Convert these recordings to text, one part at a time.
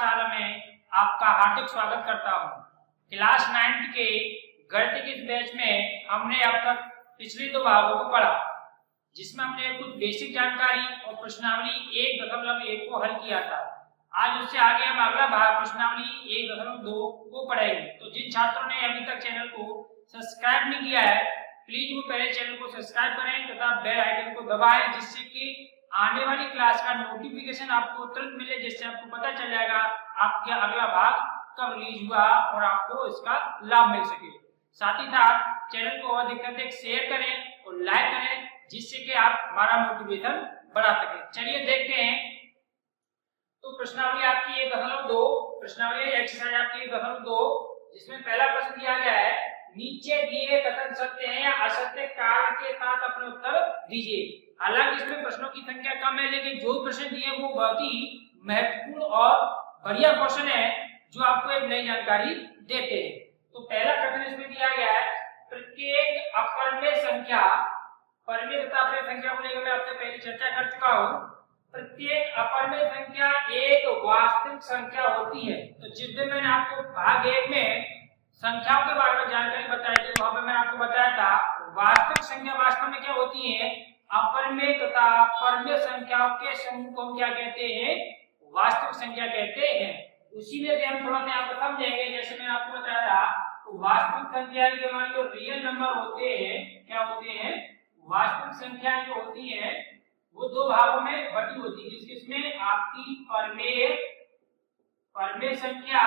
पाठशाला में आपका हार्दिक स्वागत करता हूं। क्लास 9 के गणित के इस बैच में हमने अब तक पिछले 2 भागों को पढ़ा, जिसमें हमने कुछ बेसिक जानकारी और प्रश्नावली 1.1 को हल किया था। आज उससे आगे हम अगला भाग प्रश्नावली 1.2 को पढ़ेंगे। तो जिन छात्रों ने अभी तक चैनल को सब्सक्राइब नहीं किया है, प्लीज वो पहले चैनल को सब्सक्राइब करें तथा बेल आइकन को दबाएं, जिससे कि आने वाली क्लास का नोटिफिकेशन आपको तुरंत मिले, जिससे आपको पता चल जाएगा आपका अगला भाग कब रिलीज हुआ और आपको इसका लाभ मिल सके। साथ ही साथ चैनल को अधिक से अधिक शेयर करें और लाइक करें, जिससे कि आप हमारा मोटिवेशन बढ़ा सके। चलिए देखते हैं। तो प्रश्नावली आपकी 1.2, प्रश्नावली एक्सरसाइज आपकी 1.2, जिसमें पहला प्रश्न दिया गया है, नीचे दिए कथन सत्य है या असत्य कारण के साथ अपने उत्तर दीजिए। हालांकि इसमें प्रश्नों की संख्या कम है, लेकिन जो प्रश्न दिए वो बहुत ही महत्वपूर्ण और बढ़िया क्वेश्चन है, जो आपको एक नई जानकारी देते हैं। तो पहला कथन इसमें दिया गया है, प्रत्येक अपरिमेय संख्या, परिमेय तथा अपरिमेय संख्या को लेकर मैं आपसे पहले चर्चा कर चुका हूं। प्रत्येक अपरिमेय संख्या एक वास्तविक संख्या होती है। तो जिस दिन मैंने आपको भाग 1 में संख्याओं के बारे में जानकारी बताई थी, वहां पर मैंने आपको बताया था वास्तविक संख्या वास्तव में क्या होती है, अपरिमेय तथा परिमेय संख्याओं के समूह को हम क्या कहते हैं, वास्तविक संख्या कहते हैं। उसी में से हम थोड़ा सा यहाँ पर समझेंगे। जैसे मैंने आपको बताया था, तो वास्तविक संख्याएं जो हमारी जो रियल नंबर होते हैं, क्या होते हैं, वास्तविक संख्याएं जो होती हैं वो 2 भागों में बटी होती है, जिसमें आपकी परिमेय संख्या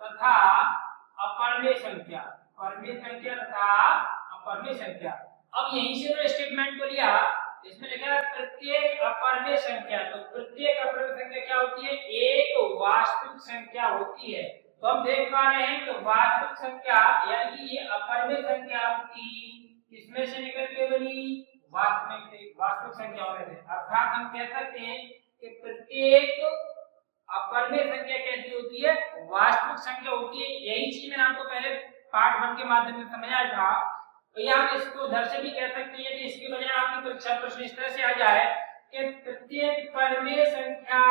तथा अपरिमेय संख्या, परिमेय संख्या तथा अपरिमेय संख्या। अब यहीं से जो स्टेटमेंट को लिया, इसमें लिखा है प्रत्येक अपरिमेय संख्या। तो प्रत्येक अपरिमेय संख्या क्या होती है, एक वास्तविक संख्या होती है। तो हम देख पा रहे हैं कि वास्तविक संख्या यानी कि ये अपरिमेय संख्या आपकी किसमें से निकल के बनी, वास्तविक संख्याओं में से। अर्थात हम कह सकते हैं कि प्रत्येक अपरिमेय संख्या कैसी होती है, वास्तविक संख्या होती है। यही चीज मैंने आपको पहले पार्ट 1 के माध्यम से समझाया था। तो यहाँ इसको उधर से भी कह सकते हैं कि इसकी बजाय आपकी परीक्षा प्रश्न इस तरह से आ जाए कि प्रत्येक परिमेय संख्या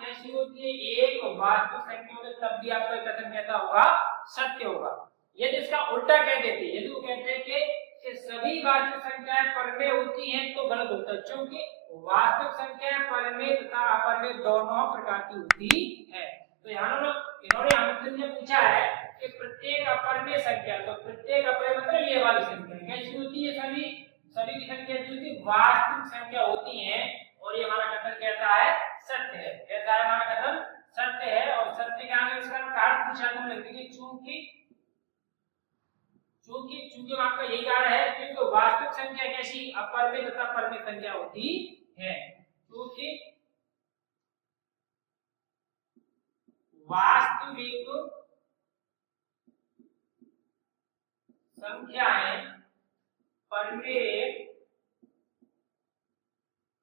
कैसी होती है, एक वास्तविक संख्या होती है, तब भी आपका कथन कहता होगा सत्य होगा। यदि इसका उल्टा कह देते, यदि वो कहते हैं कि सभी वास्तविक संख्याएं परिमेय होती हैं, तो गलत होता है, क्योंकि वास्तविक संख्याएं परिमेय तथा अपरिमेय दोनों प्रकार की होती है। तो इन्होंने हमसे पूछा है कि प्रत्येक अपरिमेय संख्या, तो प्रत्येक अपरिमेय मतलब ये वाली संख्या कैसी होती है, सभी की संख्या जो वास्तविक संख्या होती है, और ये हमारा कथन कहता है सत्य है। कहता है हमारा कथन सत्य है। और सत्य के आगे इसका कारण पूछा तो लिखेंगे चूंकि आपका यही कारण है, क्योंकि वास्तविक संख्या कैसी, अपरिमेय तथा परिमेय संख्या होती है। क्योंकि वास्तविक संख्याएं परिमेय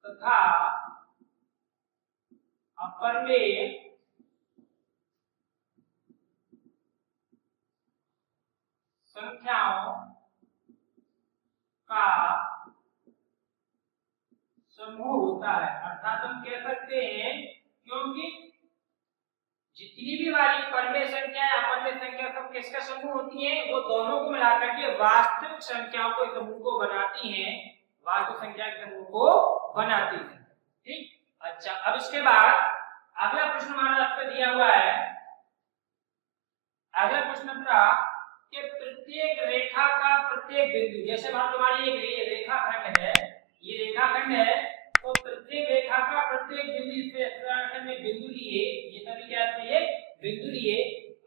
तथा अपरिमेय संख्याओं का समूह होता है। अर्थात हम कह सकते हैं क्योंकि जितनी भी वाली परिमेय संख्या है, अपरिमेय संख्या सब किसका समूह होती है, वो दोनों को मिलाकर के वास्तविक संख्याओं को समूह को बनाती हैं, वास्तविक संख्या के समूह को बनाती है। ठीक, अच्छा। अब इसके बाद अगला प्रश्न हमारा आप पे दिया हुआ है। अगला प्रश्न था कि प्रत्येक रेखा का प्रत्येक बिंदु, जैसे मान लो हमारी एक रेखाखंड है, ये रेखाखंड है, तो प्रत्येक रेखा का प्रत्येक बिंदु से में बिंदु लिए, ये सभी क्या है, बिंदु लिए।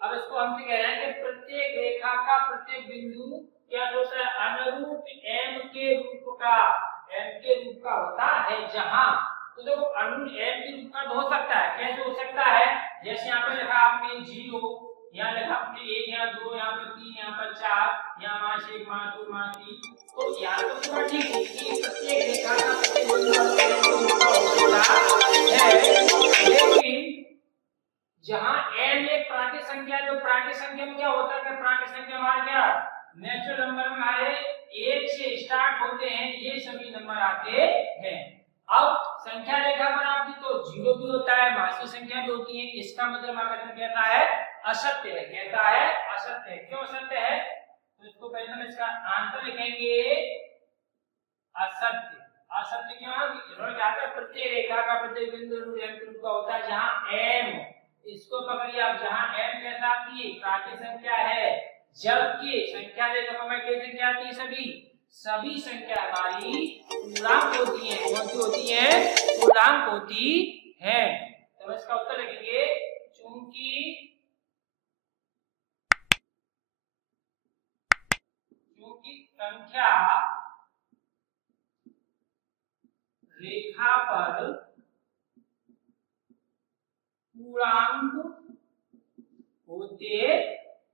अब इसको हमसे कह रहे हैं कि प्रत्येक रेखा का प्रत्येक बिंदु क्या होता है, अनुरूप m के रूप का होता है। जहां तो देखो अनुरूप m के रूप का हो सकता है, कैसे हो सकता है, जैसे यहाँ पे लिखा आपने 0, यहाँ लिखा आपने 1, यहाँ 2, यहाँ पर 3, यहाँ पर 4, यहाँ वहां से 1, वहां 2, वहां 3। तो यहाँ तो पूरा ठीक है कि प्रत्येक रेखा का प्रत्येक बिंदु है, लेकिन जहां m एक प्राकृत संख्या है, तो प्राकृत संख्या में क्या होता है कि प्राकृत संख्या हमारे क्या नेचुरल नंबर में हमारे 1 से स्टार्ट होते हैं, ये सभी नंबर आते हैं। अब संख्या रेखा पर आप तो 0 भी होता है, मासी संख्या भी होती है, इसका मतलब हमारा कहता है असत्य है। कहता है असत्य है। क्यों असत्य है? तो इसको पहले हम इसका आंसर लिखेंगे असत्य। असत्य क्यों? इन्होंने कहा था प्रत्येक रेखा का प्रत्येक बिंदु का होता है जहां m, इसको पकड़िए आप, जहां m कैसा आती है? प्राकृत संख्या है, जबकि संख्या रेखा पर मैं क्या संख्या आती है? सभी संख्या हमारी पूर्णांक होती है। कौन सी होती है? पूर्णांक होती है। तो इसका उत्तर लिखेंगे चूंकि संख्या रेखा पर पूर्णांक होते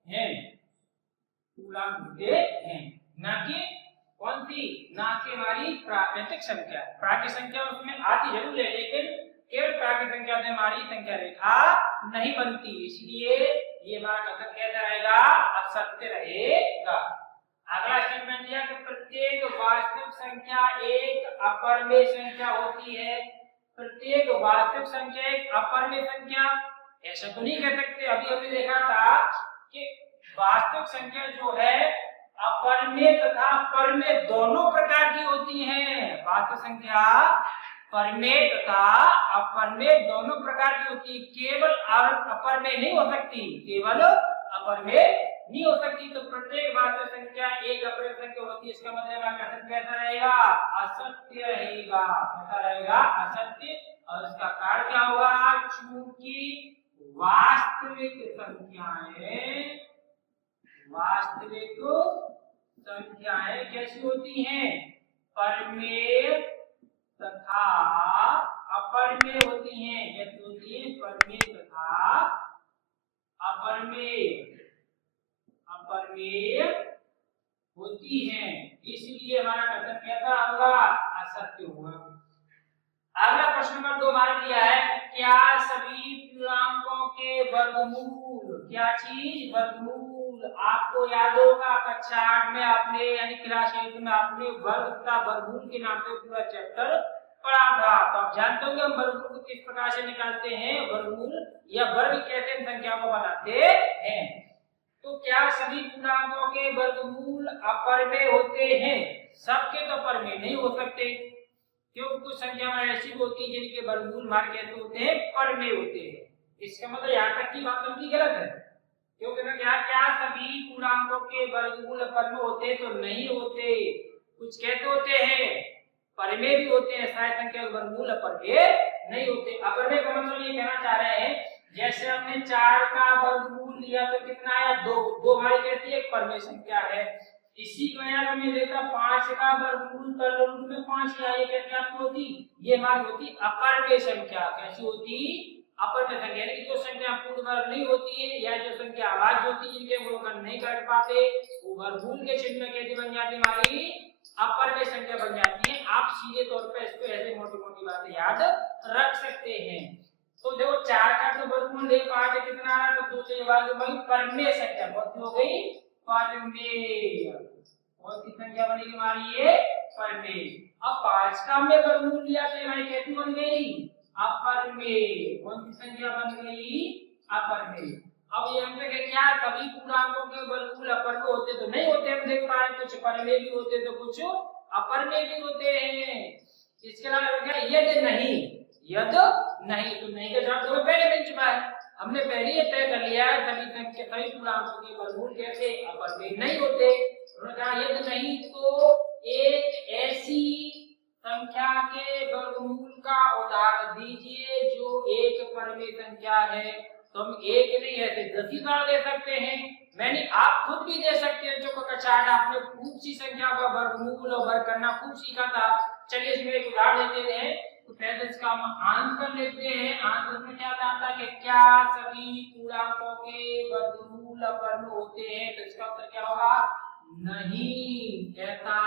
हैं, पूर्णांक होते हैं, ना कि कौन सी? ना कि हमारी प्राकृतिक संख्या। प्राकृतिक संख्या उसमें आती जरूर है, लेकिन केवल प्राकृतिक संख्या से हमारी संख्या रेखा नहीं बनती, इसलिए ये हमारा कथन कैसा रहेगा? असत्य रहेगा। अगला स्टेटमेंट दिया कि प्रत्येक वास्तविक संख्या एक अपरिमेय संख्या होती है। प्रत्येक वास्तविक संख्या एक अपरिमेय संख्या, ऐसा तो नहीं कह सकते। अभी हमने देखा था कि वास्तविक संख्या जो है अपरिमेय तथा परिमेय दोनों प्रकार की होती हैं। वास्तविक संख्या परिमेय तथा अपरिमेय दोनों प्रकार की होती है, केवल अपरिमेय नहीं हो सकती, केवल अपरिमेय नहीं हो सकती। तो प्रत्येक वास्तविक संख्या एक अपरिमेय संख्या होती है, इसका मतलब कथन कैसा रहेगा? असत्य रहेगा। कैसा रहेगा? असत्य। और इसका कारण क्या होगा? चूंकि वास्तविक संख्याएं कैसी होती हैं? परिमेय तथा अपरिमेय होती हैं। कैसी होती है? परिमेय तथा अपरिमेय होती हैं, इसलिए हमारा कथन कैसा होगा? असत्य होगा। अगला प्रश्न नंबर 2 हमारा दिया है, क्या सभी पूर्णांकों के वर्गमूल, क्या चीज? वर्गमूल। आपको याद होगा कक्षा 8 में आपने यानी क्लास 8 में आपने वर्ग तथा वर्गमूल के नाम से पूरा चैप्टर पढ़ा था। तो आप जानते होंगे हम वर्गमूल को किस प्रकार से निकालते हैं, वर्गमूल या वर्ग कैसे संख्या को बनाते हैं। तो क्या सभी पूर्णांकों के वर्गमूल अपरिमेय होते हैं? सबके तो परिमेय नहीं हो सकते, क्योंकि कुछ संख्या में ऐसी होती है जिनके वर्गमूल हमारे कैसे होते हैं? परिमेय होते हैं। इसका मतलब यहाँ तक की बात उनकी गलत है, क्योंकि क्या सभी पूर्णांकों के वर्गमूल अपरिमेय होते? तो नहीं होते। कुछ कैसे होते हैं? परिमेय भी होते हैं, सारी संख्या के वर्गमूल अपरिमेय नहीं होते। अपरिमेय का मतलब ये कहना चाह रहे हैं, जैसे हमने 4 का वर्गमूल लिया तो कितना आया? 2। 2 हमारी कैसी एक परिमेय संख्या है। इसी को यहाँ हमने देखा 5 का वर्गमूल कर रूप में 5 आया, ये कैसे आपकी होती? ये हमारी होती अपरिमेय संख्या। कैसी होती? अपरिमेय संख्या। यानी जो संख्या पूर्ण वर्ग नहीं होती है या जो संख्या अभाज्य होती है, जिनके गुणनखंड नहीं कर पाते, वो वर्गमूल के चिन्ह में कैसे बन जाती? हमारी अपरिमेय संख्या बन जाती है। आप सीधे तौर पर इसको ऐसे मोटी मोटी बातें याद रख सकते हैं। तो देखो 4 का जो वर्गमूल नहीं पाया कितना आ रहा? तो 2 से वर्गमूल परिमेय संख्या बहुत हो गई, परिमेय। कौन सी संख्या बनेगी हमारी? ये परिमेय। अब 5 का हमने वर्गमूल लिया तो हमारी कैसी बन गई? अपरिमेय। कौन सी संख्या बन गई? अपरिमेय। अब ये हमने क्या सभी पूर्णांकों के वर्गमूल अपरिमेय होते? तो नहीं होते। हम देख पा रहे हैं कुछ परिमेय भी होते तो कुछ अपरिमेय भी होते हैं। इसके अलावा क्या? यदि नहीं, यदि नहीं, तो नहीं का जवाब तो पहले मिल चुका है। हमने पहले ही तय कर लिया है सभी संख्या सभी पूर्णांकों के वर्गमूल कैसे? अपरिमेय नहीं होते। उन्होंने कहा यदि नहीं तो एक ऐसी संख्या के वर्गमूल का उदाहरण दीजिए जो एक परिमेय संख्या है। तो हम एक नहीं ऐसे 10 ही उदाहरण दे सकते हैं। मैंने आप खुद भी दे सकते हैं, जो कक्षा आपने खूब सी संख्या का वर्गमूल और वर्ग करना खूब सीखा था। चलिए इसमें एक उदाहरण लेते हैं। तो पहले इसका हम आंसर लेते हैं। आंसर में क्या आता है कि क्या सभी पूर्णांकों के वर्गमूल अपरिमेय होते हैं? तो इसका उत्तर क्या होगा? नहीं, ऐसा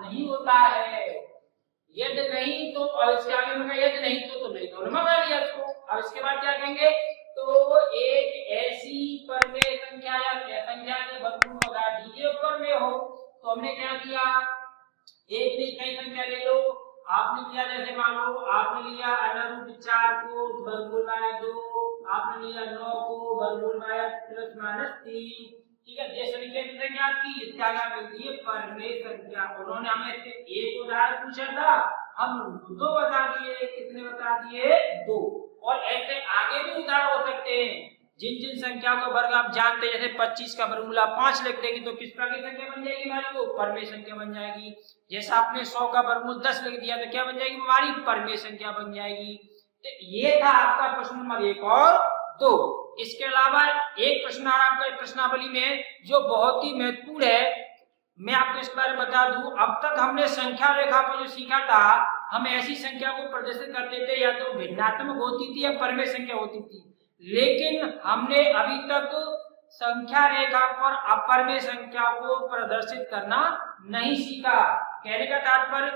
नहीं होता है। यदि नहीं तो, और इसके आगे में यदि नहीं तो नहीं, दोनों में मान लिया इसको। अब इसके बाद क्या कहेंगे? तो एक ऐसी परिमेय संख्या या संख्या के वर्गमूल को हटा दीजिए परिमेय हो। तो हमने क्या किया? एक नहीं कई संख्या ले लो। आपने क्या जैसे मान लो आपने लिया √4 को वर्गमूल में 2, आपने लिया 9 को वर्गमूल में ±3, ठीक है। ये सभी कैसी संख्या आपकी क्या मिलती है, परमेय संख्या। उन्होंने हमें एक उदाहरण पूछा था, हम 2 बता दिए। कितने बता दिए, 2। और ऐसे आगे भी उदाहरण हो सकते हैं। जिन जिन संख्याओं का वर्ग आप जानते हैं, जैसे 25 का वर्गमूल 5 लिख देंगे तो किस प्रकार की संख्या बन जाएगी हमारी, वो परमेय संख्या बन जाएगी। जैसा आपने 100 का वर्गमूल 10 लिख दिया तो क्या बन जाएगी हमारी, परमेय संख्या बन जाएगी। तो ये था आपका प्रश्न नंबर 1 और 2। इसके अलावा एक प्रश्न और आपका प्रश्नावली में जो बहुत ही महत्वपूर्ण है, मैं आपको इस बारे में बता दूं। अब तक हमने संख्या रेखा पर जो सीखा था, हम ऐसी संख्या को प्रदर्शित करते थे या तो भिन्नात्मक होती थी या परमेय संख्या होती थी, लेकिन हमने अभी तक संख्या रेखा पर अपरमेय संख्या को प्रदर्शित करना नहीं सीखा। कहने का तात्पर्य,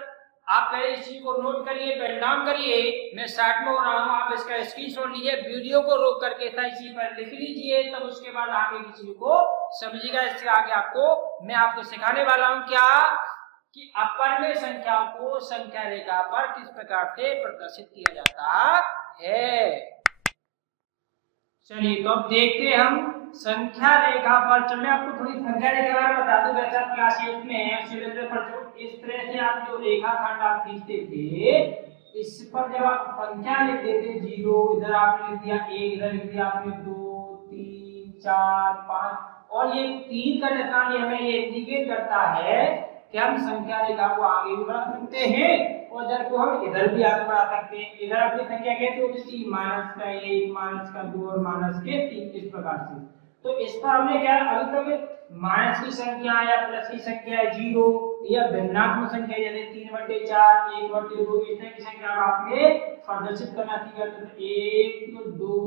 आप पहले इस चीज को नोट करिए, परिणाम करिए। मैं साइड में हो रहा हूँ, आप इसका स्क्रीनशॉट लीजिए, वीडियो को रोक करके इसी पर लिख लीजिए, तब उसके बाद आगे की चीज को समझिएगा। इससे आगे मैं आपको सिखाने वाला हूँ क्या, कि अपरमेय संख्या को संख्या रेखा पर किस प्रकार से प्रदर्शित किया जाता है। चलिए तो अब देखते हैं हम संख्या रेखा पर। चल मैं आपको थोड़ी संख्या रेखा के बारे में बता दूं। वैसे आप क्लास 8 में सिलेंडर पर जो इस तरह से आप जो रेखाखंड आप खींचते थे, इस पर जब आप संख्या लिख देते 0, इधर आपने लिख दिया 1, इधर लिख दिया आपने 2, 3, 4, 5, और ये 3 का निशान हमें ये इंडिकेट करता है कि हम संख्या रेखा को आगे भी बढ़ा सकते हैं और इधर को हम इधर भी आगे बढ़ा सकते हैं। इधर अपनी संख्या कैसे होती थी, -1, -2 और -3, इस प्रकार से। तो इस पर हमने क्या, अभी तक माइनस की संख्या या प्लस की संख्या 0 या भिन्नात्मक संख्या जैसे 3/4, 1/2, इस तरह की संख्या आपने प्रदर्शित करना सीखा। तो 1, 2,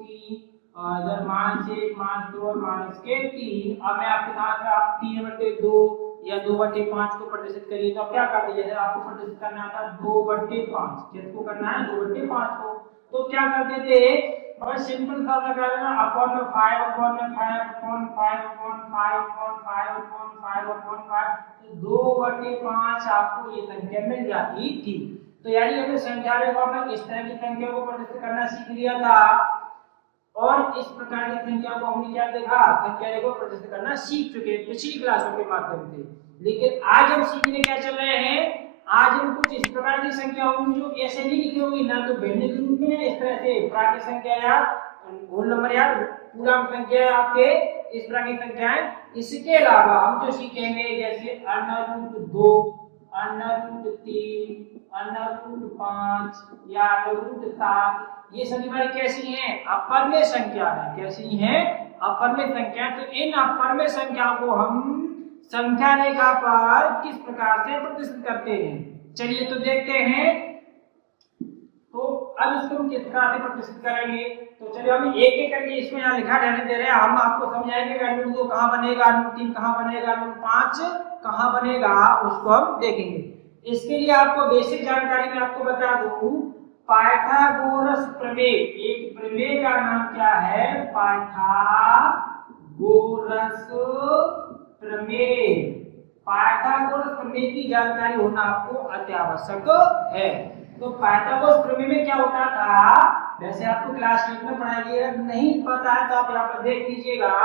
3 और इधर -1, -2 और -3। अब मैं आपके साथ आप 3/2 या 2/5 को प्रदर्शित करिए। तो क्या करते, जैसे आपको प्रदर्शित करना था 2/5, किसको करना है, 2/5 को। तो क्या करते थे, बहुत सिंपल सा लगा लेना, अपॉन में 5 अपॉन में 5 upon 5 upon 5 upon 5 upon 5 upon 5, तो 2/5 आपको ये संख्या मिल जाती थी। तो यानी हमने संख्या रेखा में इस तरह की संख्या को प्रदर्शित करना सीख लिया था, और इस प्रकार की संख्या को हमने क्या देखा, संख्या रेखा को प्रदर्शित करना सीख चुके हैं पिछली क्लासों के माध्यम से। लेकिन आज हम सीखने क्या चल रहे हैं, आज हम कुछ इस प्रकार की संख्या होंगी जो ऐसे नहीं लिखी होगी, ना तो भिन्न के रूप में, इस तरह से प्राकृत संख्या या होल नंबर या पूर्ण संख्या आपके इस प्रकार की संख्याएं। इसके अलावा हम जो सीखेंगे जैसे √2, √3, √5 या √7, ये सभी हमारी कैसी हैं, अपरमेय संख्या है। कैसी हैं, अपरमेय संख्या। तो इन अपरमेय संख्या को हम संख्या रेखा पर किस प्रकार से प्रदर्शित करते हैं, चलिए तो देखते हैं। तो अब इसको हम किस प्रकार से प्रदर्शित करेंगे, तो चलिए हम एक एक करके इसको यहाँ लिखा रहने दे रहे हैं। हम आपको समझाएंगे √2 कहाँ बनेगा, √3 कहाँ बनेगा, √5 कहाँ बनेगा, उसको हम देखेंगे। इसके लिए आपको बेसिक जानकारी में आपको बता दूं, पाइथागोरस प्रमेय, एक प्रमेय का नाम क्या है, पाइथागोरस प्रमेय। पाइथागोरस प्रमेय की जानकारी होना आपको अत्यावश्यक है। तो पाइथागोरस प्रमेय में क्या होता था, वैसे आपको क्लास 8 में पढ़ाया गया, नहीं पता है तो आप यहाँ पर देख लीजिएगा।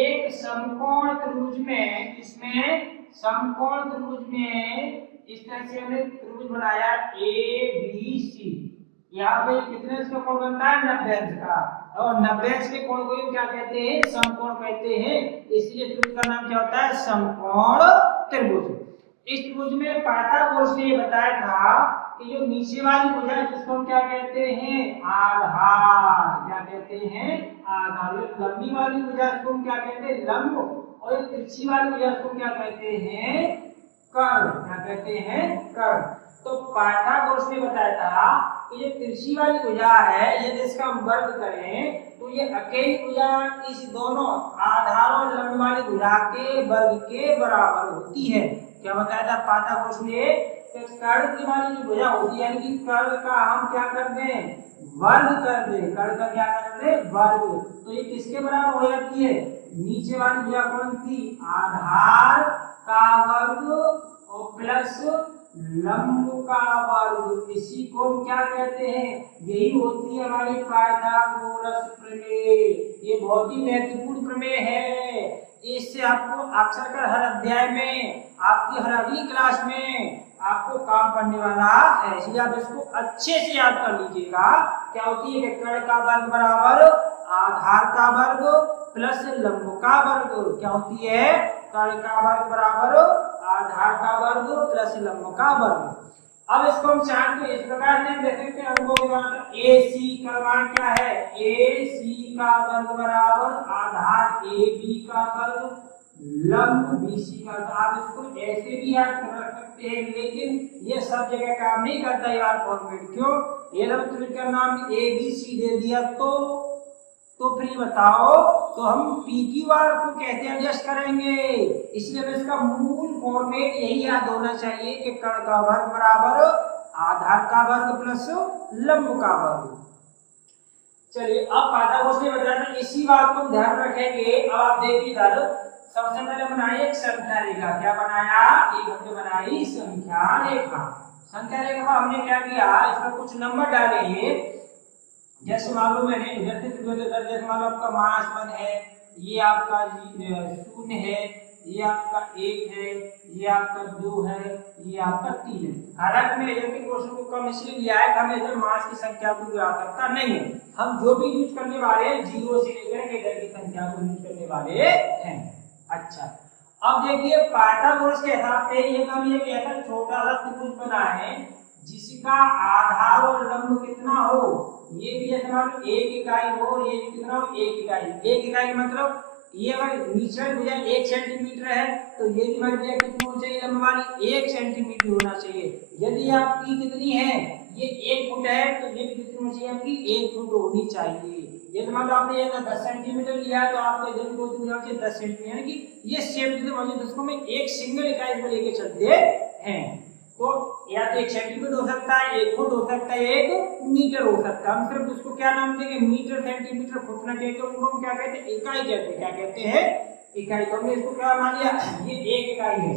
एक समकोण त्रिभुज में, इसमें समकोण त्रिभुज में इस तरह से हमने त्रिभुज बनाया ABC। यहाँ पे कितने अंश का कोण बनता है, 90 अंश का, और 90 अंश के कोण को क्या कहते हैं, समकोण कहते हैं। इसलिए त्रिभुज का नाम क्या होता है, समकोण त्रिभुज। इस त्रिभुज में पाइथागोरस ने बताया था कि जो नीचे वाली भुजा है जिसको हम क्या कहते हैं, आधार, क्या कहते हैं, आधार। लंबी वाली भुजा को हम क्या कहते हैं, लंब, और तिरछी वाली भुजा को क्या कहते हैं, कर्ण, क्या कहते हैं, कर्ण। तो पाइथागोरस ने बताया था कि ये तिरछी वाली भुजा है, यदि इसका हम वर्ग करें तो ये अकेली भुजा इस दोनों आधार और लंब वाली भुजा के वर्ग के बराबर होती है। क्या बताया था पाइथागोरस ने, कर्ण की वाली जो भुजा होती है, यानी कि कर्ण का हम क्या कर दें, वर्ग कर दें, कर्ण का क्या कर दें, वर्ग। तो ये किसके बराबर हो जाती है, नीचे वाली भुजा कौन सी, आधार का वर्ग और प्लस लंब का वर्ग, इसी को हम क्या कहते हैं, यही होती है हमारी पाइथागोरस प्रमेय। ये बहुत ही महत्वपूर्ण प्रमेय है, इससे आपको अक्सर कर हर अध्याय में, आपकी हर अगली क्लास में आपको काम पड़ने वाला है, इसलिए आप इसको अच्छे से याद कर लीजिएगा। क्या होती है कि कर्ण का वर्ग बराबर आधार का वर्ग प्लस लंब का वर्ग। क्या होती है, कर्ण का वर्ग बराबर आधार का वर्ग प्लस लंब का वर्ग। अब इसको हम चाहें तो इस प्रकार से देख सकते हैं, अंकों के द्वारा ए सी का मान क्या है, ए सी का वर्ग बराबर आधार ए बी का वर्ग लंब बीसी का। तो आप इसको ऐसे भी याद कर सकते हैं, लेकिन ये सब जगह काम नहीं करता यार फॉर्मेट। क्यों, ये जब त्रिभुज का नाम ए बी सी दे दिया तो फिर बताओ, तो हम पी क्यू आर को कैसे एडजस्ट करेंगे। इसलिए इसका मूल फॉर्मेट यही याद होना चाहिए कि कर्ण का वर्ग बराबर आधार का वर्ग प्लस लंब का वर्ग। चलिए अब पाइथागोरस ने बताया, इसी बात को ध्यान रखेंगे। अब आप देखिए इधर, सबसे पहले बनाई एक संख्या रेखा। क्या बनाया, एक हमने बनाई संख्या रेखा। संख्या रेखा में हमने क्या किया, इसमें कुछ नंबर डाले हैं। जैसे मान लो मैंने इधर से जैसे मान लो आपका -1 है, ये आपका 0 है, ये आपका 1 है, ये आपका 2 है, ये आपका 3 है। हालांकि मैं इधर के क्वेश्चन को कम इसलिए लिया है कि हमें इधर मास की संख्या को आवश्यकता नहीं है। हम जो भी यूज करने वाले हैं 0 से लेकर के इधर की संख्या को यूज करने वाले हैं। अच्छा, अब देखिए पाइथागोरस के हिसाब से ये हम एक ऐसा छोटा सा त्रिभुज बना है जिसका आधार और लंब कितना हो, ये भी मतलब 1 इकाई हो और ये भी कितना हो, 1 इकाई। 1 इकाई मतलब ये अगर नीचे भुजा 1 सेंटीमीटर है तो ये भी भुजा कितनी होनी चाहिए, लंब वाली 1 सेंटीमीटर होना चाहिए। यदि आपकी कितनी है, ये 1 फुट है तो ये भी कितनी होनी चाहिए, आपकी 1 फुट होनी चाहिए। ये मतलब आपने ये 10 सेंटीमीटर लिया है तो आपको इधर भी होनी चाहिए 10 सेंटीमीटर, यानी कि ये सेंटीमीटर जिसको में एक सिंगल इकाई को लेके चलते हैं। तो या तो 1 सेंटीमीटर हो सकता है, 1 फुट हो सकता है, 1 मीटर हो सकता है। हम सिर्फ उसको क्या नाम देंगे, मीटर सेंटीमीटर फुट ना कहते, उनको हम क्या कहते हैं, इकाई कहते हैं। क्या कहते हैं, इकाई। तो हमने इसको क्या मान लिया, ये 1 इकाई है।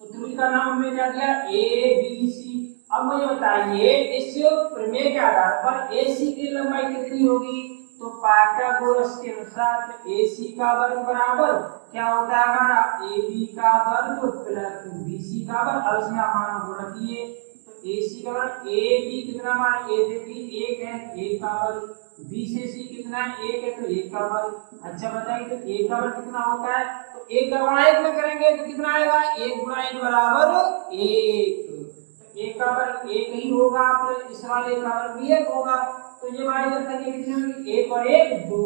तो त्रिभुज का नाम हमने क्या दिया, ए बी सी। अब मुझे बताइए इस प्रमेय के आधार पर AC की लंबाई कितनी होगी। तो पाइथागोरस के अनुसार AC का वर्ग बराबर क्या होता है हमारा, AB का वर्ग प्लस BC का वर्ग। अब इसमें आप मान को रखिए, तो AC का वर्ग AB कितना, मान A से B 1 है, 1 का वर्ग, B से C कितना है, 1 है तो 1 का वर्ग। अच्छा बताइए तो 1 का वर्ग कितना होता है, तो 1 का गुणा 1 में करेंगे तो कितना आएगा, 1 गुणा 1 बराबर 1। 1 का वर्ग 1 ही होगा, इस वाले का वर्ग भी 1 होगा। तो ये हमारी संख्या कितनी होगी, 1 और 1 2।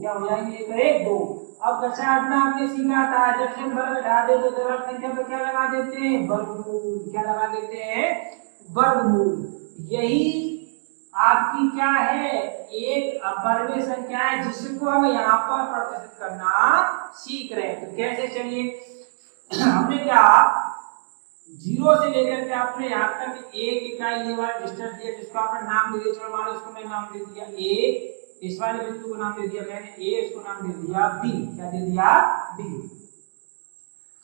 क्या हो जाएंगे, 1 और 1 2। अब कक्षा 8 में आपने सीखा था जब से वर्ग हटा दे तो जरूर संख्या पे क्या लगा देते हैं, वर्गमूल। क्या लगा देते हैं, वर्गमूल। यही आपकी क्या है, एक अपवर्गीय संख्या है जिसको हम यहाँ पर प्रदर्शित करना सीख रहे हैं। तो कैसे, चलिए हमने क्या 0 से लेकर के आपने यहाँ तक 1 इकाई ये वाला डिस्टेंस दिया जिसको आपने नाम दे दिया। चलो मान लो इसको मैं नाम दे दिया A, इस वाले बिंदु को नाम दे दिया मैंने A, इसको नाम दे दिया B। क्या दे दिया, B।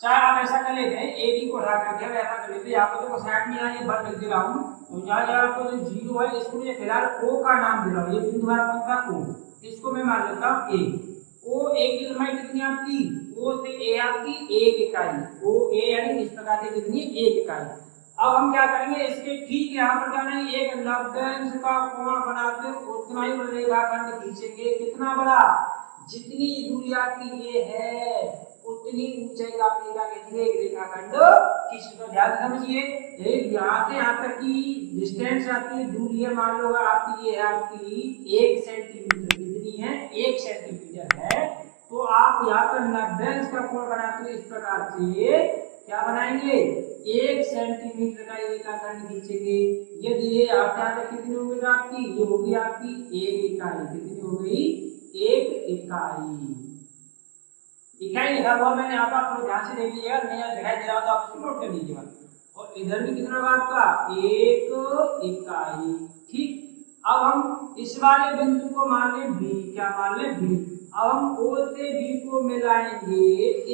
चाहे आप ऐसा कर लेते हैं, A B को हटा करके ऐसा कर लेते हैं, यहाँ पर देखो साइड में यहाँ ये वर्ग लिख दे रहा हूँ, और जहाँ जहाँ आपको जो 0 है इसको मैं फिलहाल O का नाम दे रहा हूँ। ये बिंदु हमारा कौन सा, O, इसको मैं मान लेता हूँ A। O A की लंबाई कितनी आपकी, O से A आपकी 1 इकाई, O A यानी इस प्रकार से कितनी 1 इकाई। अब हम क्या करेंगे, इसके ठीक यहाँ पर क्या करेंगे, एक लंबवत का कोण बनाते उतना ही रेखाखंड खींचेंगे। कितना बड़ा, जितनी दूरी आपकी ये है उतनी ऊंचाई का आपने क्या खींचेंगे, एक रेखाखंड खींचेंगे। तो ध्यान समझिए, यहाँ से यहाँ तक की डिस्टेंस आपकी दूरी है, मान लो आपकी ये है आपकी 1 सेंटीमीटर। कितनी है, 1 सेंटीमीटर है। तो आप यहाँ पर 90 का कोण बनाते इस प्रकार से क्या बनाएंगे, 1 सेंटीमीटर का रेखाखंड खींचेंगे। यदि ये यहाँ तक कितनी होगी आपकी, ये होगी आपकी 1 इकाई। कितनी हो गई, 1 इकाई। इकाई लिखा हुआ मैंने यहाँ पर, आप ध्यान से देख लीजिएगा, नहीं दिखाई दे रहा तो आप इसको नोट कर लीजिएगा। और इधर भी कितना होगा आपका, 1 इकाई। ठीक, अब हम इस वाले बिंदु को मान लें बी, क्या मान लें बी। अब हम ओ से बी को मिलाएंगे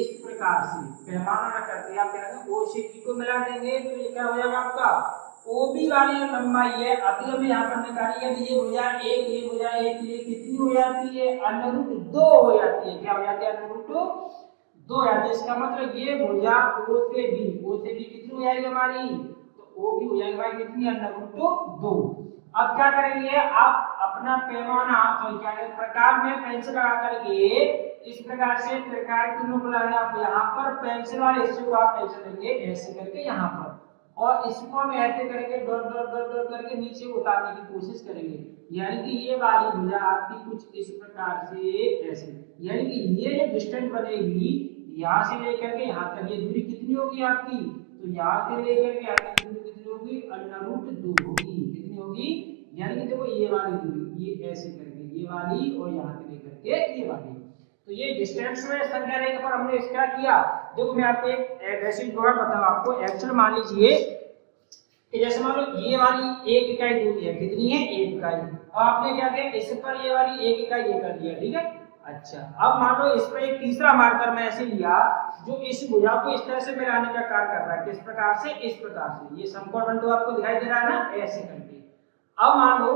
इस प्रकार से, पैमाना करते हैं, आप क्या करेंगे ओ से बी को मिला देंगे तो ये क्या हो जाएगा आपका ओ बी वाली लंबाई है। अभी हमें यहाँ पर निकाली है, ये हो जाए एक, ये हो जाए एक, ये कितनी हो जाती है √2 हो जाती है। क्या हो जाती है √2 हो जाती है। इसका मतलब ये भुजा ओ से बी कितनी हो जाएगी हमारी, तो ओ बी हो जाएगी भाई कितनी √2। अब क्या करेंगे आप अपना पैमाना तो क्या है प्रकार में पेंसिल लगा करके इस प्रकार से प्रकार की नोक लगाएंगे। आप यहाँ पर पेंसिल वाले हिस्से को आप ऐसे लेंगे, ऐसे करके यहाँ पर, और इसको हम ऐसे करके डॉट डॉट डॉट डॉट करके नीचे उतारने की कोशिश करेंगे। यानी कि ये वाली भुजा आपकी कुछ इस प्रकार से ऐसे, यानी कि ये जो डिस्टेंस बनेगी यहाँ से लेकर के यहाँ तक, ये दूरी कितनी होगी आपकी, तो यहाँ से लेकर के यहाँ तक दूरी कितनी होगी √2 होगी। कितनी होगी, यानी कि देखो ये वाली दूरी, ये ऐसे करके ये वाली और यहाँ से लेकर के ये वाली, तो ये डिस्टेंस में संख्या रेखा पर हमने क्या किया। देखो मैं आपको एक ऐसी जोड़ बताऊं आपको। एक्चुअल मान लीजिए कि जैसे मान लो ये वाली 1 इकाई दूरी है, कितनी है 1 इकाई, और आपने क्या किया इस पर ये वाली 1 इकाई ये कर दिया, ठीक है। अच्छा अब मान लो इस पर एक तीसरा मार्कर मैं ऐसे लिया जो इस भुजा को इस तरह से मिलाने का कार्य कर रहा है। किस प्रकार से, इस प्रकार से, ये समकोण बिंदु आपको दिखाई दे रहा है ना, ऐसे करके। अब मान लो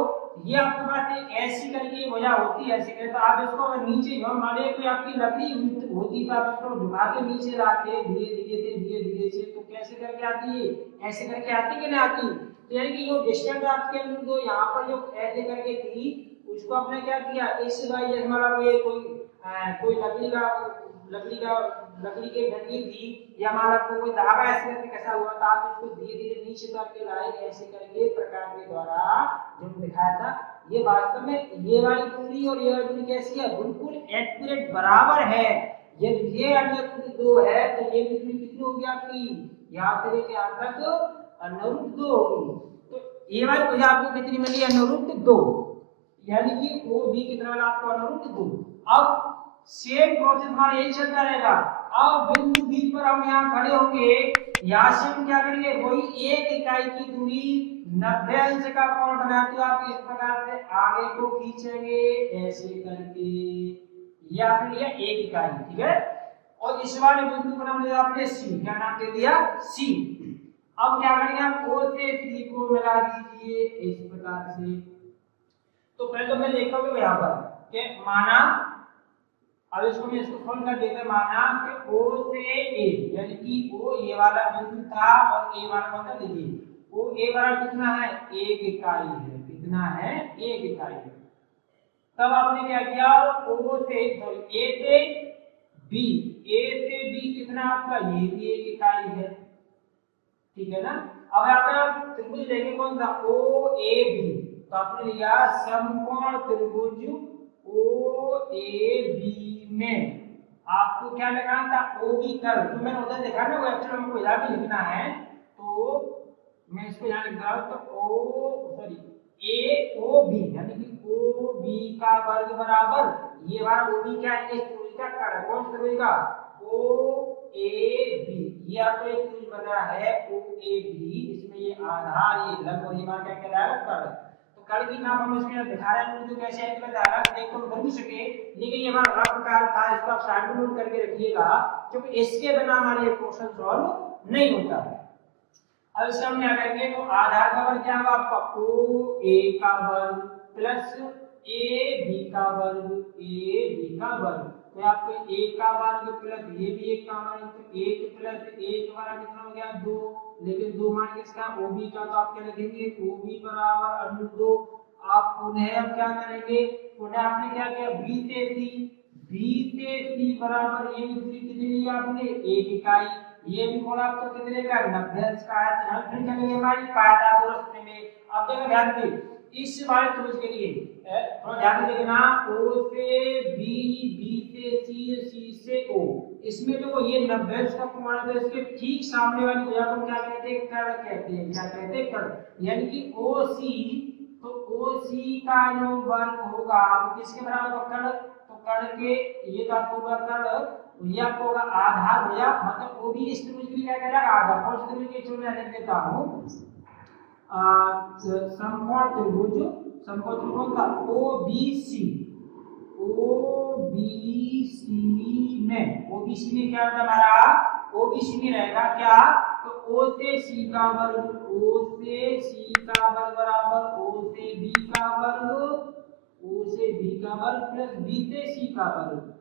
ये आपके पास एक ऐसी करके भुजा होती है, ऐसे करके, तो आप इसको अगर नीचे मान लो कोई आपकी लकड़ी होती तो आप इसको झुका के नीचे लाते धीरे धीरे से, तो कैसे करके आती है, ऐसे करके आती कि नहीं आती। तो यानी कि जो डिस्टेंस आपके अंदर जो यहाँ पर जो ऐसे करके थी उसको आपने क्या किया, इस वाई जैसे मतलब ये कोई लकड़ी की डंडी थी या मान आपको कोई धागा ऐसे करके कैसा हुआ था, आप इसको धीरे धीरे नीचे करके लाए ऐसे करके प्रकार के द्वारा जो दिखाया था। ये वास्तव में ये वाली दूरी और ये वाली दूरी कैसी है, बिल्कुल एक्यूरेट बराबर है। यदि ये √2 है तो ये दूरी कितनी होगी आपकी, यहाँ से लेके यहाँ तक √2 होगी। तो ये वाली भुजा आपको कितनी मिली √2, यानी कि वो भी कितना वाला आपको √2। अब सेम प्रोसेस हमारा यही चलता रहेगा। अब बिंदु बी पर हम यहाँ खड़े होंगे, यहाँ से हम क्या करेंगे, वही 1 इकाई की दूरी 90 अंश का कोण बनाते हुए आप इस प्रकार से आगे को खींचेंगे ऐसे करके, या फिर ये 1 इकाई, ठीक है। और इस वाले बिंदु को नाम दिया आपने सी, क्या नाम दे दिया सी। अब क्या करेंगे आप ओ से सी को मिला दीजिए इस प्रकार से। तो पहले तो मैं लिखोगे यहाँ पर कि माना, अब इसको मैं इसको फोल्ड कर देते, माना कि O से A, यानी कि O ये वाला बिंदु था और A वाला कौन था, देखिए O A वाला कितना है 1 इकाई है, कितना है 1 इकाई है। तब आपने क्या किया, O से A से B कितना आपका, ये भी 1 इकाई है, ठीक है ना। अब आपका त्रिभुज लेंगे कौन सा OAB, तो आपने लिया समकोण त्रिभुज OAB में आपको क्या लगाना था OB कर्व, जो मैंने उधर देखा ना वो एक्चुअली हमको इधर भी लिखना है, तो मैं इसको यहाँ लिख रहा हूँ। तो AOB यानी कि OB का वर्ग बराबर ये वाला OB क्या है, इस त्रिभुज का कर्व, कौन सा त्रिभुज का OAB, ये आपको एक त्रिभुज बना है OAB, इसमें ये आधार ये लंब और ये मान क्या कहलाएगा कर्व। कल की नाम हम इसमें दिखा रहे हैं, तो कैसे है मैं धारा देख तो कर भी सके, लेकिन ये हमारा रफ प्रकार था, इसको आप साइड में नोट करके रखिएगा क्योंकि इसके बिना हमारे ये क्वेश्चन सॉल्व नहीं होता। अब इसका हम क्या करेंगे, तो आधार का वर्ग क्या होगा आपका OA का वर्ग प्लस AB का वर्ग, तो आपको 1 का वर्ग प्लस ये भी 1 का वर्ग, तो 1 प्लस 1 वाला कितना हो गया 2, लेकिन 2 मान किसका OB का, तो आप क्या लिखेंगे OB बराबर √2। आप पुनः अब क्या करेंगे, पुनः आपने क्या किया B से C बराबर ये भी दूरी कितनी ली आपने 1 इकाई, ये भी कोण आपको कितने का 90 अंश का है। तो हम फिर करेंगे हमारी पाइथागोरस में। अब देखो ध्यान दे इस वाले त्रिभुज के लिए थोड़ा ध्यान से देखना, O से B, B से C, C से O, इसमें जो ये 90 अंश का कोण है तो इसके ठीक सामने वाली भुजा को क्या कहते हैं, कर्ण कहते हैं। क्या कहते हैं, कर्ण। यानी कि OC, तो OC का जो वर्ग होगा वो किसके बराबर होगा, कर्ण। तो कर्ण के ये तो आपको होगा कर्ण, ये आपको होगा आधार भुजा, मतलब वो भी इस त्रिभुज के लिए क्या कहलाएगा आधार। कौन से त्रिभुज के चुन मैं लिख देता हूं, समकोण समकोण त्रिकोण का ओबीसी में क्या होता है हमारा ओबीसी में रहेगा क्या तो ओ से सी का वर्ग बराबर ओ से बी का वर्ग प्लस बी से सी का वर्ग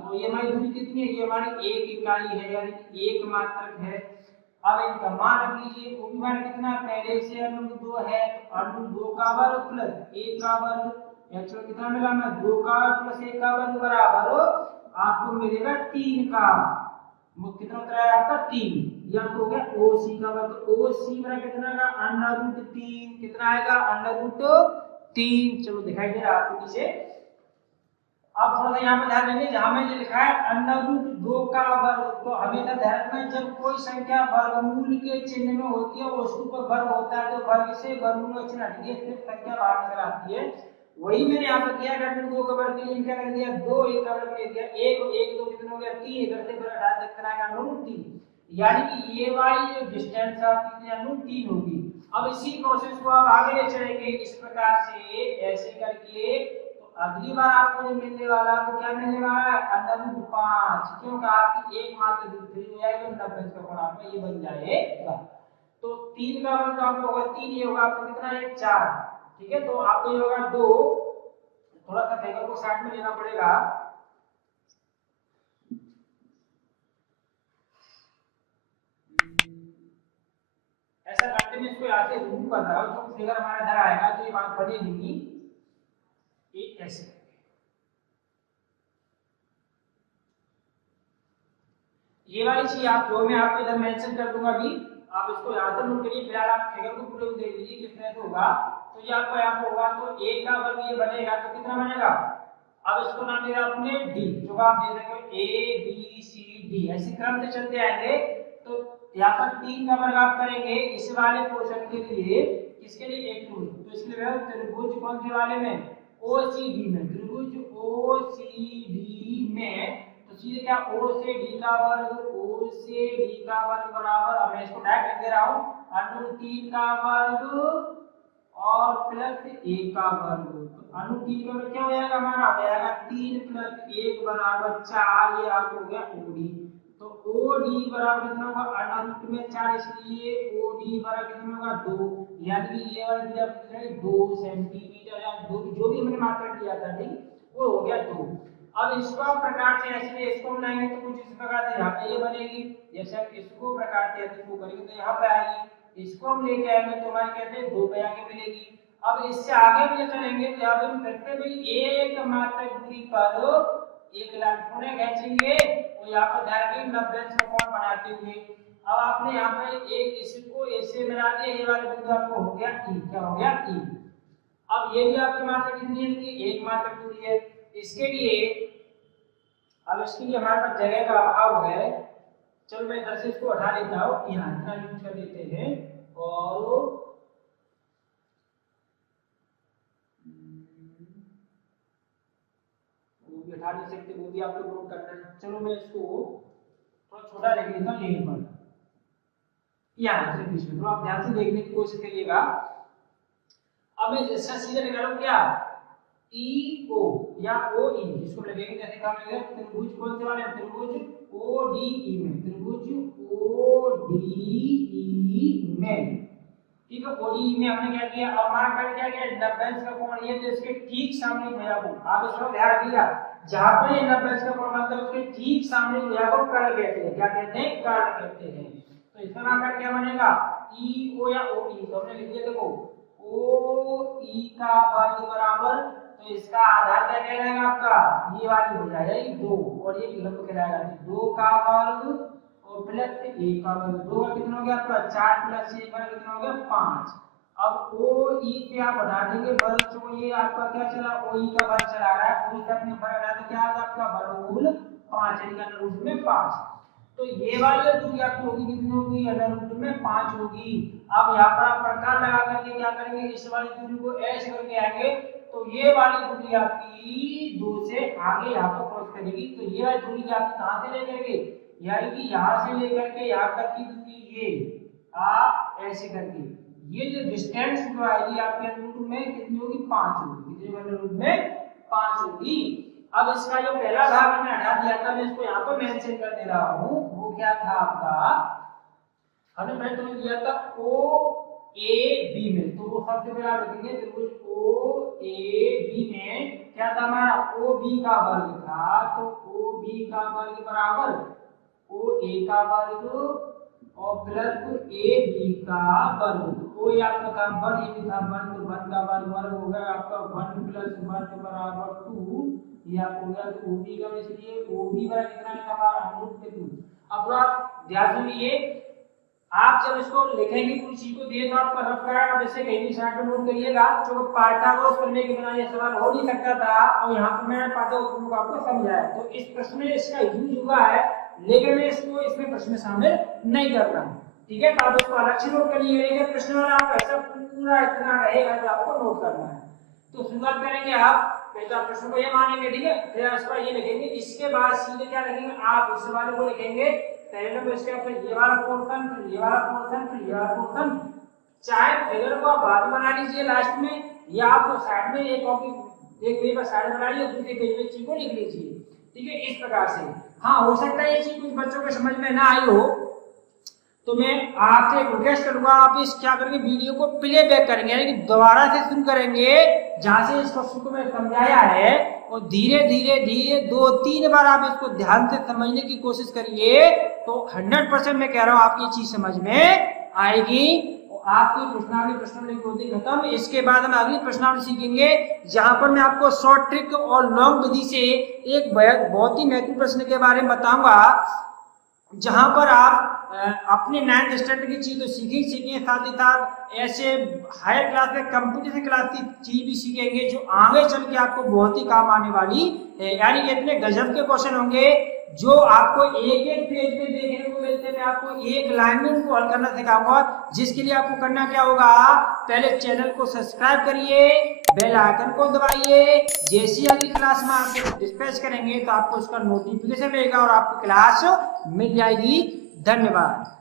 और ये हमारी दूरी कितनी है ये हमारी एक इकाई है यानी एक मात्रक है। अब इनका मान रख लीजिए वो भी मान कितना पहले से अनुरूप 2 है तो अनुरूप 2 का वर्ग प्लस 1 का वर्ग एक्चुअल कितना मिला हमें 2 का वर्ग प्लस 1 का वर्ग बराबर आपको मिलेगा 3 का कितना होता है आपका 3 ये आपको हो गया OC का वर्ग तो OC मेरा कितना का √3 कितना आएगा √3 चलो दिखाई दे रहा है आपको नीचे। अब थोड़ा सा यहाँ पे ध्यान देंगे जहां मैंने लिखा है √2 का वर्ग तो हमेशा ध्यान रखना जब कोई संख्या वर्गमूल के चिन्ह में होती है उसके ऊपर वर्ग होता है तो वर्ग से वर्गमूल का चिन्ह हट गया सिर्फ संख्या बाहर निकल आती है। वही मैंने यहाँ पे किया √2 का वर्ग के लिए क्या कर दिया 2 1 का वर्ग ले दिया 1 और 1 2 कितना हो गया 3 इधर से वर्ग हटा देकर आएगा √3 यानी कि ये वाली जो डिस्टेंस है कितनी √3 होगी। अब इसी प्रोसेस को आप आगे ले चलेंगे इस प्रकार से ऐसे करके अगली बार आपको जो मिलने वाला है वो क्या मिलने वाला है √5 क्योंकि आपकी एक मात्र दूरी हो जाएगी 90 का कोण आपका ये बन जाएगा। तो 3 का वर्ग आपको होगा 3 ये होगा आपको कितना है 4 ठीक है तो आपको ये होगा 2 थोड़ा सा फिगर को साइड में लेना पड़ेगा ऐसा करते मैं इसको यहाँ से रिमूव कर रहा हूँ जो फिगर हमारा इधर आएगा तो ये बात बनेगी ये ऐसे ये वाली चीज आप जो मैं आपको इधर मेंशन कर दूंगा अभी आप इसको यहाँ से नोट करिए फिलहाल आप फिगर को पूरे देख लीजिए किस तरह से होगा तो ये आपको यहाँ पर होगा तो a का वर्ग ये बनेगा तो कितना बनेगा अब इसको नाम दे रहा आपने d जो आप दे रहे हो a b c d ऐसे क्रम से चलते आएंगे तो यहाँ पर 3 का वर्ग आप करेंगे इस वाले पोर्शन के लिए किसके लिए एक तो इसके लिए त्रिभुज कौन से वाले में OCD में त्रिभुज OCD में तो सीधे क्या O से D का वर्ग बराबर अब मैं इसको डायरेक्ट लिख दे रहा हूँ √3 का वर्ग और प्लस 1 का वर्ग तो √3 का वर्ग क्या हो जाएगा हमारा हो जाएगा 3 प्लस 1 बराबर 4 ये आपको हो गया OD तो OD बराबर कितना होगा √2 में 4 इसलिए OD बराबर कितना होगा 2 यानी कि ये वाला दिया कितना है 2 सेंटीमीटर या 2 जो भी हमने मात्रक लिया था ठीक वो हो गया 2। अब इसको प्रकार से ऐसे इसको बनाएंगे तो कुछ इस प्रकार से यहाँ पे ये बनेगी जैसे हम इसको प्रकार से इसको करेंगे तो यहाँ पे आएगी इसको हम लेके आएंगे तो हमारे कैसे 2 पे आगे मिलेगी। अब इससे आगे भी चलेंगे तो यहाँ पे हम करते भी एक मात्रक दूरी पर एक लाइन पुनः खींचेंगे और यहाँ पर ध्यान रखिए 90 का कोण बनाते हुए अब आपने यहाँ पे एक इसको ऐसे मिला दिया ये वाला बिंदु आपको हो गया ई क्या हो गया ई। अब ये भी आपकी मात्रक कितनी है एक मात्रक दूरी है इसके लिए अब इसके लिए हमारे पास जगह का अभाव है चलो मैं इधर से इसको हटा लेता हूँ यहाँ इतना यूज कर लेते हैं और वो भी हटा नहीं सकते वो भी आपको नोट करना है। चलो मैं इसको थोड़ा छोटा लिख लेता हूँ यहीं पर यहाँ से बीच में तो आप ध्यान से देखने की कोशिश करिएगा। अब मैं इसका सीधा निकालूं क्या EO या OE जिसको लगेगा कैसे काम लगेगा त्रिभुज कौन से वाले त्रिभुज ODE में त्रिभुज ODE में ठीक है ODE में हमने क्या किया अब मान कर क्या किया 90 का कोण ये तो इसके ठीक सामने भैया को आप इसको ध्यान रखिएगा जहां पर ये 90 का कोण बनता है उसके ठीक सामने भैया को कर्ण कहते हैं क्या कहते हैं कर्ण कहते हैं। तो इसका मान कर क्या बनेगा EO या OE तो हमने लिख दिया देखो OE का वर्ग बराबर तो इसका आधार क्या कहलाएगा आपका ये वाली हो जाएगा 2 और ये लंब कहलाएगा 2 का वर्ग और प्लस 1 का वर्ग 2 का कितना हो गया आपका 4 प्लस 1 का कितना हो गया 5। अब OE से आप हटा देंगे वर्ग तो ये आपका क्या चला OE का वर्ग चला रहा है OE से अपने वर्ग हटा तो क्या आएगा आपका वर्गमूल 5 यानी कि रूट में 5 तो ये वाली दूरी आपकी होगी कितनी होगी √2 में 5 होगी। अब यहाँ पर आप प्रकार लगा करके क्या करेंगे इस वाली दूरी को ऐसे करके आएंगे तो ये वाली दूरी आपकी 2 से आगे यहाँ पर क्रॉस करेगी तो ये वाली दूरी आपकी कहाँ से लेकर के यानी कि यहाँ से लेकर के यहाँ तक की दूरी ये आप ऐसे करके ये जो डिस्टेंस जो आएगी आपके अंडर रूट में कितनी होगी 5 होगी, कितनी अंडर रूट में 5 होगी। अब इसका जो पहला भाग मैंने हटा दिया था, मैं इसको यहाँ पर मेंशन कर दे रहा हूँ, वो क्या था आपका, हमने मैंने तुम्हें दिया था ओ ए बी में, तो वो सबसे पहले आप लिखेंगे त्रिभुज ओ ए बी में क्या था हमारा ओ बी का वर्ग था, तो ओ बी का वर्ग बराबर ओ ए का वर्ग और प्लस ए बी का वर्ग, तो ओ आपका था 1, ए भी था 1, तो 1 का वर्ग हो गया आपका 1 + 1 बराबर 2, ये आपको हो गया ओ बी का, इसलिए ओ बी का कितना है हमारा √2। अब आप ध्यान सुनिए, आप जब इसको लिखेंगे पूरी चीज को दिए तो आपका रफ करा, आप इसे कहीं भी साइड में नोट करिएगा, जो पाइथागोरस करने के बिना ये सवाल हो नहीं सकता था, और यहाँ पर मैंने पाइथागोरस को आपको समझाया, तो इस प्रश्न में इसका यूज हुआ है, लेकिन मैं इसको इसमें प्रश्न में शामिल नहीं कर रहा हूँ, ठीक है। तो आप इसको अलग से नोट कर लीजिएगा, प्रश्न में आप ऐसा पूरा इतना रहेगा जो आपको नोट करना है। तो शुरुआत करेंगे आप पहले आप प्रश्न को ये मानेंगे, ठीक है, फिर इस पर ये लिखेंगे, इसके बाद सीधे क्या लिखेंगे आप इस वाले को लिखेंगे पहले नंबर इसके फिर ये वाला पोर्शन, फिर ये वाला पोर्शन, फिर ये वाला पोर्शन, चाहे फिगर को आप बाद में बना लीजिए लास्ट में, या आप साइड में एक कॉपी एक पेज पर साइड बनाइए और दूसरे पेज में चीज को लिख लीजिए, ठीक है, इस प्रकार से। हाँ, हो सकता है ये चीज कुछ बच्चों के समझ में ना आई हो, तो मैं आपसे एक रिक्वेस्ट करूंगा, आप इस क्या करेंगे वीडियो को प्ले बैक करेंगे, यानी कि दोबारा से शुरू करेंगे जहां से इस क्वेश्चन को मैं समझाया है, और धीरे धीरे धीरे 2-3 बार आप इसको ध्यान से समझने की कोशिश करिए, तो 100% मैं कह रहा हूं आपकी चीज समझ में आएगी, और आपकी प्रश्नावली होती खत्म। इसके बाद हम अगली प्रश्नावली सीखेंगे, जहां पर मैं आपको शॉर्ट ट्रिक और लॉन्ग विधि से एक बहुत ही महत्वपूर्ण प्रश्न के बारे में बताऊंगा, जहां पर आप अपने 9th स्टैंडर्ड की चीज तो सीखेंगे, साथ ही साथ ऐसे हायर क्लास में कंप्यूटर क्लास की चीज भी सीखेंगे जो आगे चल के आपको बहुत ही काम आने वाली है। यानी कि इतने गजब के क्वेश्चन होंगे जो आपको एक एक पेज पे देखने को मिलते हैं। मैं आपको एक लाइन में उनको हल करना सिखाऊंगा, जिसके लिए आपको करना क्या होगा, पहले चैनल को सब्सक्राइब करिए, बेल आइकन को दबाइए, जैसी अगली क्लास में आपको डिस्पैच करेंगे तो आपको उसका नोटिफिकेशन मिलेगा और आपको क्लास मिल जाएगी। धन्यवाद।